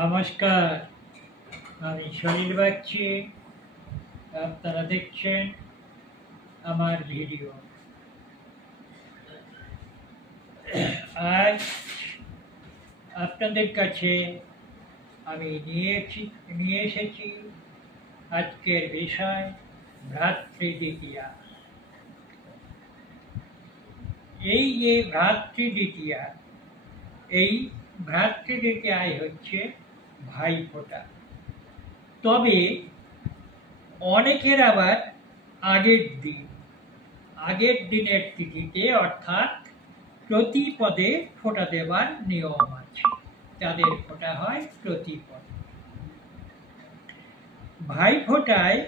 নমস্কার, আমি সলিল বাগচি। আপনারা দেখছেন আমার ভিডিও। আজ আপনাদের কাছে আমি নিয়ে এসেছি আজকের বিষয় ভ্রাতৃদ্বিতীয়া। এই যে ভ্রাতৃদ্বিতীয়া, এই ভ্রাতৃদ্বিতীয়ায় হচ্ছে ভাইফোঁটা। তবে অনেকের আবার আগের দিনের তিথিতে অর্থাৎ প্রতিপদে ফোঁটা দেবার নিয়ম আছে। তাদের ফোঁটা হয় প্রতিপদে। ভাইফোঁটায়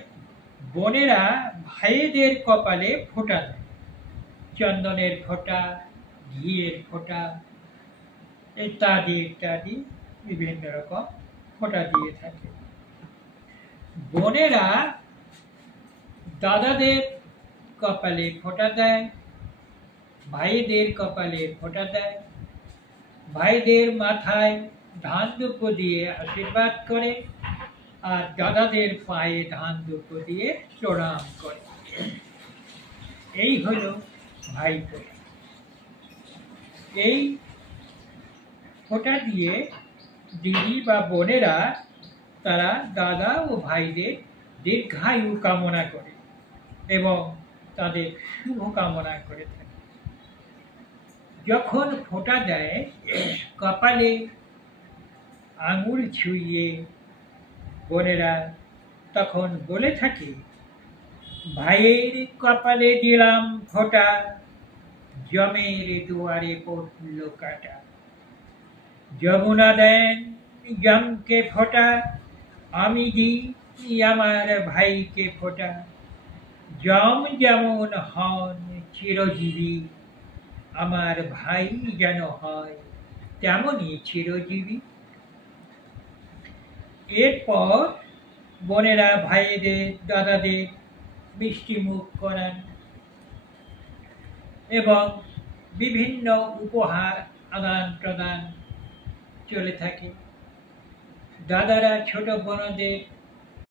বোনেরা ভাইদের কপালে ফোঁটা দেয়। চন্দনের ফোঁটা, ঘিয়ের ফোঁটা ইত্যাদি ইত্যাদি বিভিন্ন রকম ফোঁটা দিয়ে থাকে। বোনেরা দাদাদের কপালে ফোঁটা দেয়, ভাইদের কপালে ফোঁটা দেয়, ভাইদের মাথায় ধান দুপো দিয়ে আশীর্বাদ করে, আর দাদাদের পায়ে ধান দুপো দিয়ে প্রণাম করে। এই হলো ভাইফোঁটা। এই ফোঁটা দিয়ে দিদি বা বোনেরা তারা দাদা ও ভাইদের দীর্ঘায়ু কামনা করে এবং তাদের শুভ কামনা করে থাকে। যখন ফোঁটা দেয় কপালে আঙুল ছুঁয়ে বোনেরা তখন বলে থাকে, ভাইয়ের কপালে দিলাম ফোঁটা, জমের দুয়ারে পড়ল কাটা। যমুনা দেন যমকে ফোঁটা, আমি দিই আমার ভাইকে ফোঁটা। যম যেমন হন চিরজীবী, আমার ভাই যেন হয় তেমনই চিরজীবী। এরপর বোনেরা ভাইদের দাদাদের মিষ্টি মুখ করান এবং বিভিন্ন উপহার আদান প্রদান চলে থাকে। দাদারা ছোট বোনদের